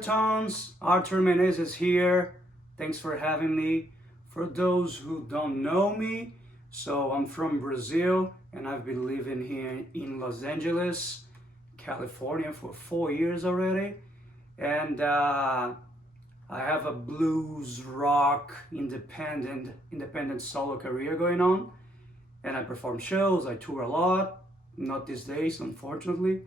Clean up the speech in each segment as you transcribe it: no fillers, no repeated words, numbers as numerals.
Andertons, Artur Menezes here. Thanks for having me. For those who don't know me, so I'm from Brazil and I've been living here in Los Angeles, California for 4 years already. And I have a blues, rock, independent solo career going on. And I perform shows, I tour a lot, not these days, unfortunately.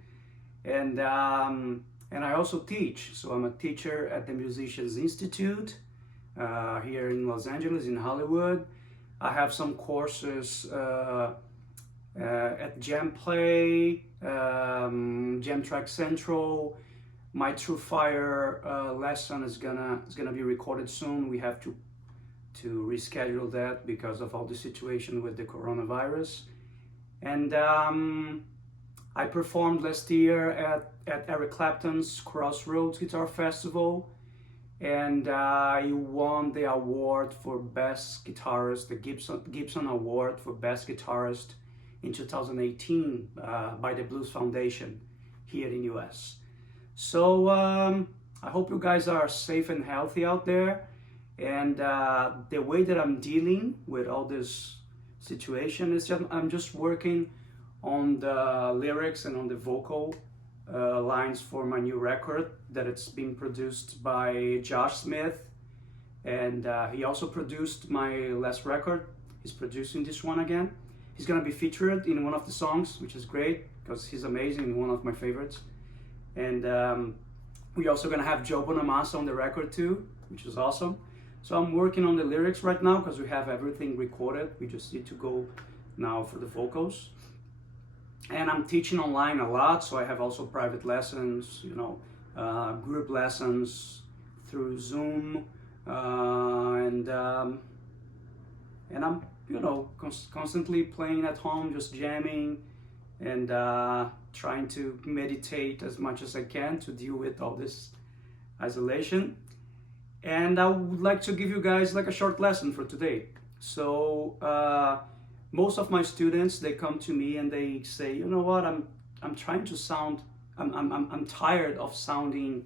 And I also teach. So I'm a teacher at the Musicians Institute here in Los Angeles, in Hollywood. I have some courses at Jam Play, Jam Track Central. My True Fire lesson is gonna be recorded soon. We have to reschedule that because of all the situation with the coronavirus. And I performed last year at Eric Clapton's Crossroads Guitar Festival, and I won the award for Best Guitarist, the Gibson Award for Best Guitarist in 2018 by the Blues Foundation here in US. So I hope you guys are safe and healthy out there. And the way that I'm dealing with all this situation is I'm just working on the lyrics and on the vocal lines for my new record that it's being produced by Josh Smith, and he also produced my last record. He's producing this one again. He's gonna be featured in one of the songs, which is great because he's amazing, one of my favorites. And we're also gonna have Joe Bonamassa on the record too, which is awesome. So I'm working on the lyrics right now because we have everything recorded. We just need to go now for the vocals. And I'm teaching online a lot, so I have also private lessons, group lessons through Zoom, and I'm, constantly playing at home, just jamming, and trying to meditate as much as I can to deal with all this isolation. And I would like to give you guys like a short lesson for today. So most of my students, they come to me and they say, you know what, I'm trying to sound, I'm tired of sounding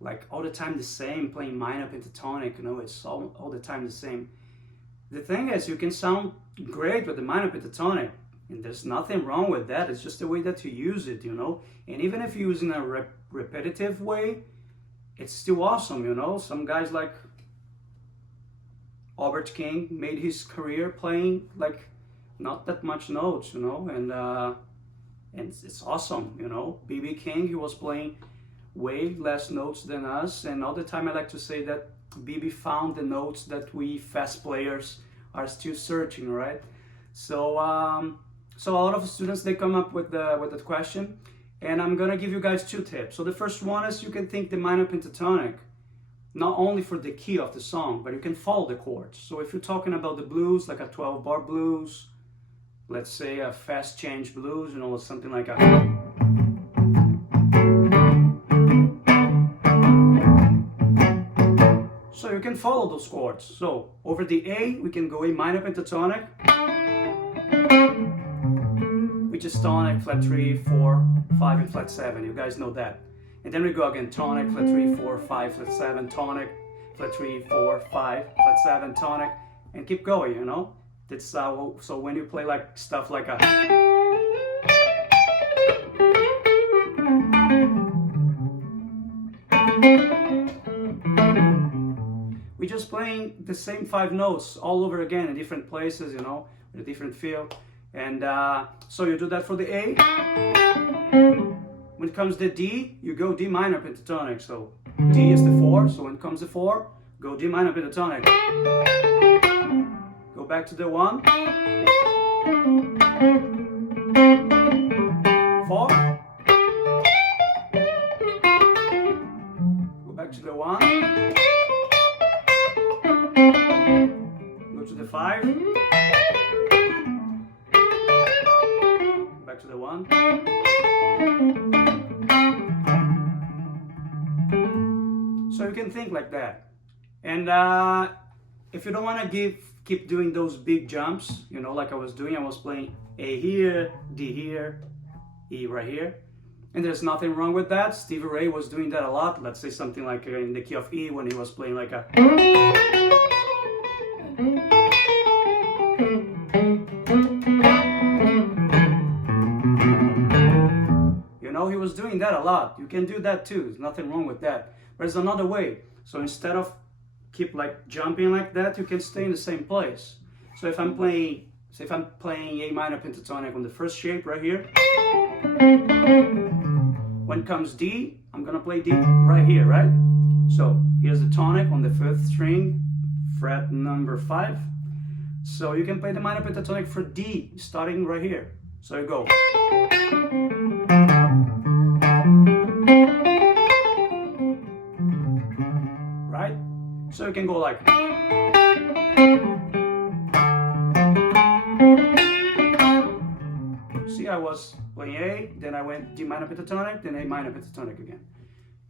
like all the time the same, playing minor pentatonic, it's all the time the same. The thing is, you can sound great with the minor pentatonic, and there's nothing wrong with that. It's just the way that you use it, and even if you use it in a repetitive way, it's still awesome, Some guys like Albert King made his career playing like not that much notes, and it's awesome, B.B. King, he was playing way less notes than us, and all the time I like to say that B.B. found the notes that we fast players are still searching, right? So so a lot of students, they come up with that question, and I'm gonna give you guys 2 tips. So the first one is you can think the minor pentatonic not only for the key of the song, but you can follow the chords. So if you're talking about the blues, like a 12-bar blues, let's say a fast change blues, something like a... So you can follow those chords. So over the A, we can go A minor pentatonic, which is tonic, flat 3, 4, 5, and flat 7. You guys know that. And then we go again, tonic, flat 3, 4, 5, flat 7, tonic, flat 3, 4, 5, flat 7, tonic, and keep going, That's so when you play like stuff like a... We're just playing the same 5 notes all over again in different places, with a different feel. And so you do that for the A. When it comes to D, you go D minor pentatonic. So D is the 4, so when it comes to 4, go D minor pentatonic. Go back to the 1. 4. Go back to the 1. Go to the 5. Back to the 1. So you can think like that. And if you don't want to keep doing those big jumps, like I was doing, I was playing A here, D here, E right here. And there's nothing wrong with that. Stevie Ray was doing that a lot. Let's say something like in the key of E when he was playing like a... You know, he was doing that a lot. You can do that too. There's nothing wrong with that. But there's another way. So instead of keep like jumping like that, you can stay in the same place. So if I'm playing, say if I'm playing A minor pentatonic on the first shape right here, when comes D, I'm gonna play D right here, right? So here's the tonic on the 5th string, fret number 5. So you can play the minor pentatonic for D, starting right here. So you go. Right? So you can go like... See, I was playing A, then I went D minor pentatonic, then A minor pentatonic again.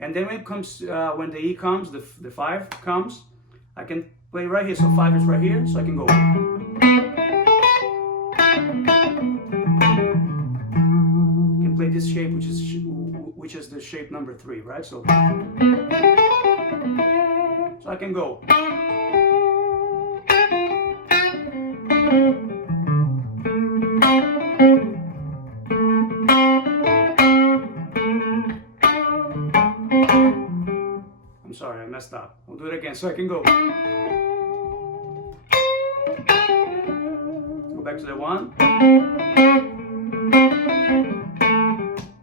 And then when it comes, when the E comes, the 5 comes, I can play right here. So 5 is right here, so I can go. You can play this shape, which is the shape number 3, right? So I can go. I'm sorry, I messed up. I'll do it again so I can go. Go back to the 1.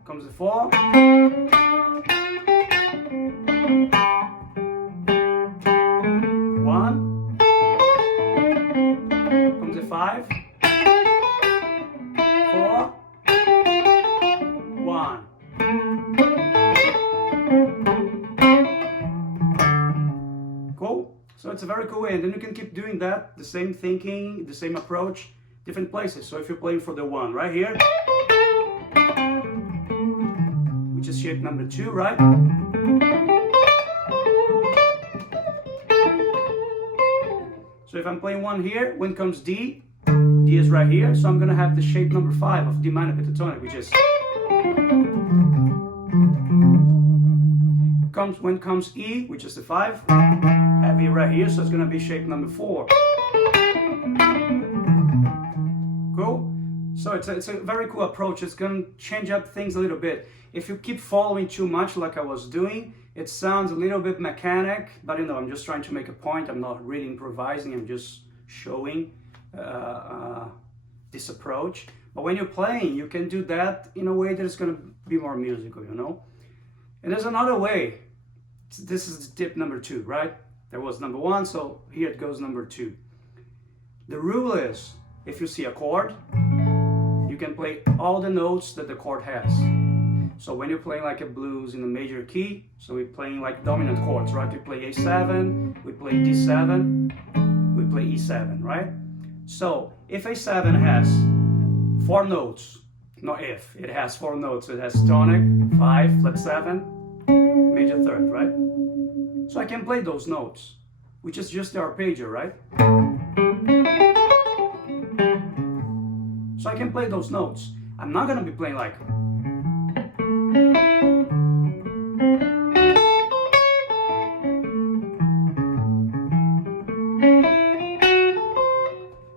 Comes the 4. Comes the 5. 4. 1. Cool? So it's a very cool way, and then you can keep doing that, the same thinking, the same approach, different places. So if you're playing for the 1 right here, which is shape number 2, right? So if I'm playing 1 here, when comes D, D is right here, so I'm gonna have the shape number 5 of D minor pentatonic, which is... When comes E, which is the 5, have E right here, so it's gonna be shape number 4. Cool? So it's a very cool approach. It's gonna change up things a little bit. If you keep following too much like I was doing, it sounds a little bit mechanic, but you know, I'm just trying to make a point. I'm not really improvising, I'm just showing this approach. But when you're playing, you can do that in a way that is gonna be more musical, you know? And there's another way. This is tip number 2, right? There was number 1, so here it goes number 2. The rule is, if you see a chord, you can play all the notes that the chord has. So when you're playing like a blues in a major key, so we're playing like dominant chords, right? We play A7, we play D7, we play E7, right? So if A7 has 4 notes, not if, it has 4 notes, it has tonic, 5, flat 7, major 3rd, right? So I can play those notes, which is just the arpeggio, right? So I can play those notes. I'm not gonna be playing like...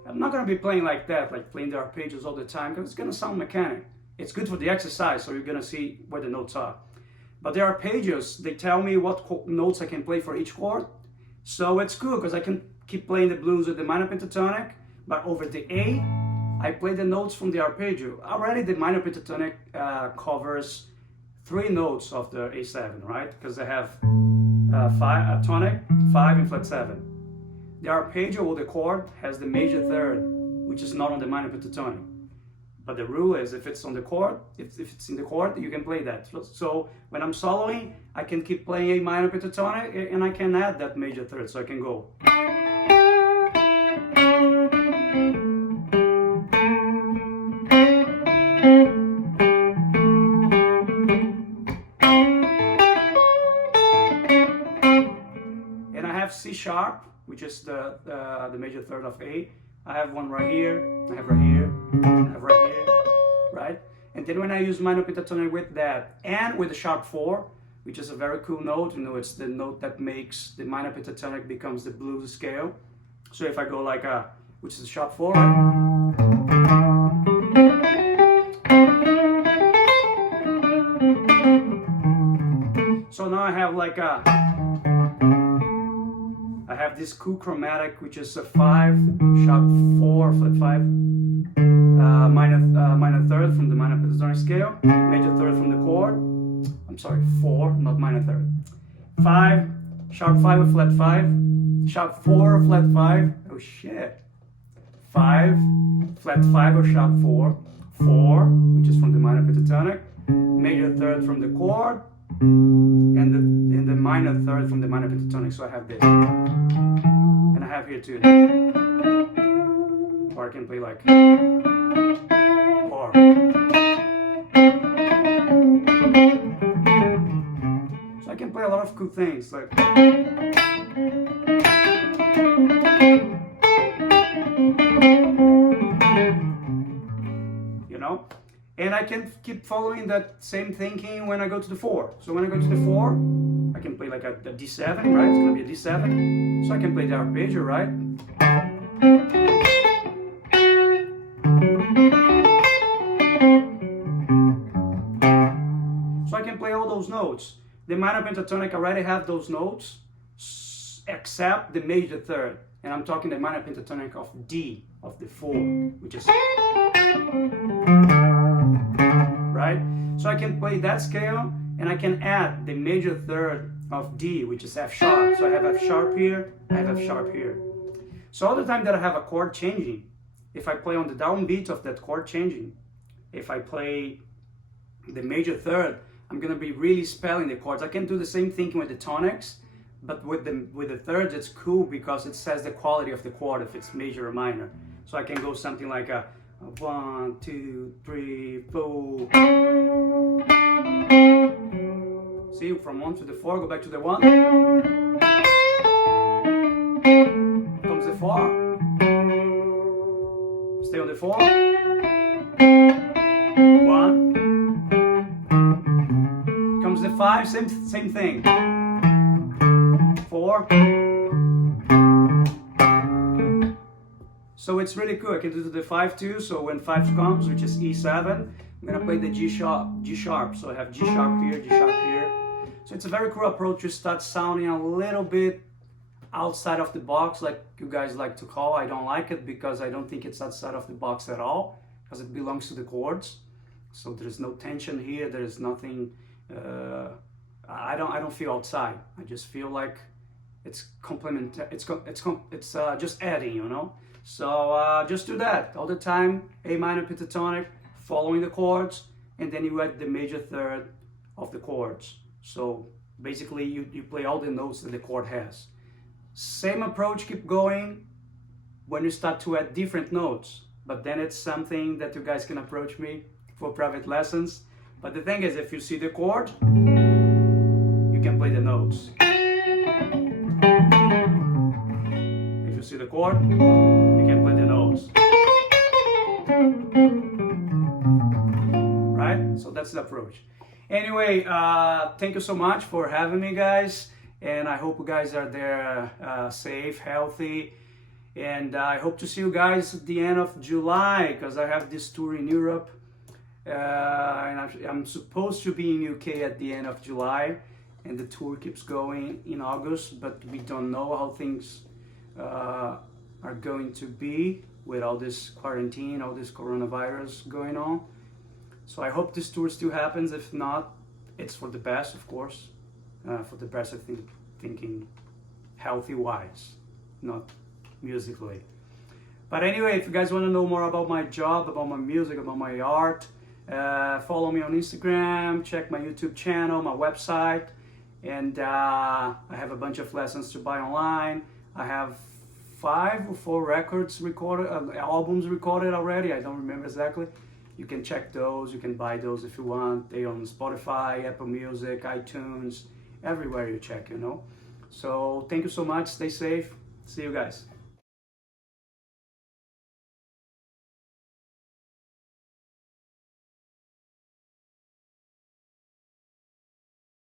I'm not gonna be playing like that, like playing the arpeggios all the time, because it's gonna sound mechanic. It's good for the exercise, so you're gonna see where the notes are. But the arpeggios, they tell me what notes I can play for each chord. So it's cool, because I can keep playing the blues with the minor pentatonic, but over the A, I play the notes from the arpeggio. Already the minor pentatonic covers 3 notes of the A7, right? Because they have tonic, 5, and flat 7. The arpeggio or the chord has the major 3rd, which is not on the minor pentatonic. But the rule is, if it's on the chord, if it's in the chord, you can play that. So when I'm soloing, I can keep playing A minor pentatonic, and I can add that major 3rd, so I can go. And I have C sharp, which is the major 3rd of A. I have one right here, I have right here, I have right here, right? And then when I use minor pentatonic with that and with the sharp 4, which is a very cool note, you know, it's the note that makes the minor pentatonic becomes the blues scale. So if I go like a, which is a sharp 4, right? So now I have like a, I have this cool chromatic, which is a 5, sharp 4, flat 5, minor third from the minor pentatonic scale, major third from the chord. I'm sorry, 4, not minor third. 5, sharp 5 or flat 5, sharp 4, flat 5. Oh shit. 5, flat 5 or sharp 4, 4, which is from the minor pentatonic, major third from the chord, and the minor third from the minor pentatonic. So I have this, and I have here too, or I can play like, or. So I can play a lot of cool things like. You know, and I can keep following that same thinking when I go to the 4. So when I go to the 4, I can play like a D7, right? It's gonna be a D7. So I can play the arpeggio, right? So I can play all those notes. The minor pentatonic already have those notes, except the major third. And I'm talking the minor pentatonic of D, of the 4, which is, right? So I can play that scale, and I can add the major third of D, which is F sharp. So I have F sharp here, I have F sharp here. So all the time that I have a chord changing, if I play on the downbeat of that chord changing, if I play the major third, I'm gonna be really spelling the chords. I can do the same thing with the tonics, but with the thirds, it's cool because it says the quality of the chord if it's major or minor. So I can go something like a 1, 2, 3, 4. See, from 1 to the 4, go back to the 1. Comes the 4. Stay on the 4. 1. Comes the 5, same thing. 4. So it's really cool. I can do the 5 too. So when 5 comes, which is E7, I'm gonna play the G sharp. So I have G sharp here, G sharp here. So it's a very cool approach to start sounding a little bit outside of the box, like you guys like to call. I don't like it because I don't think it's outside of the box at all, because it belongs to the chords. So there's no tension here. There is nothing. I don't feel outside. I just feel like it's complementary. It's just adding, you know. So just do that all the time. A minor pentatonic, following the chords, and then you add the major third of the chords. So basically, you play all the notes that the chord has. Same approach, keep going when you start to add different notes. But then it's something that you guys can approach me for private lessons. But the thing is, if you see the chord, you can play the notes. If you see the chord, you can play the notes. Right? So that's the approach. Anyway, thank you so much for having me, guys. And I hope you guys are there safe, healthy. And I hope to see you guys at the end of July, because I have this tour in Europe. And I'm supposed to be in UK at the end of July, and the tour keeps going in August, but we don't know how things are going to be with all this quarantine, all this coronavirus going on. So I hope this tour still happens. If not, it's for the best, of course. For the best, I think, thinking healthy-wise, not musically. But anyway, if you guys want to know more about my job, about my music, about my art, follow me on Instagram, check my YouTube channel, my website, and I have a bunch of lessons to buy online. I have 5 or 4 records recorded, albums recorded already. I don't remember exactly. You can check those, you can buy those if you want. They're on Spotify, Apple Music, iTunes, everywhere you check, you know. So thank you so much, stay safe, see you guys.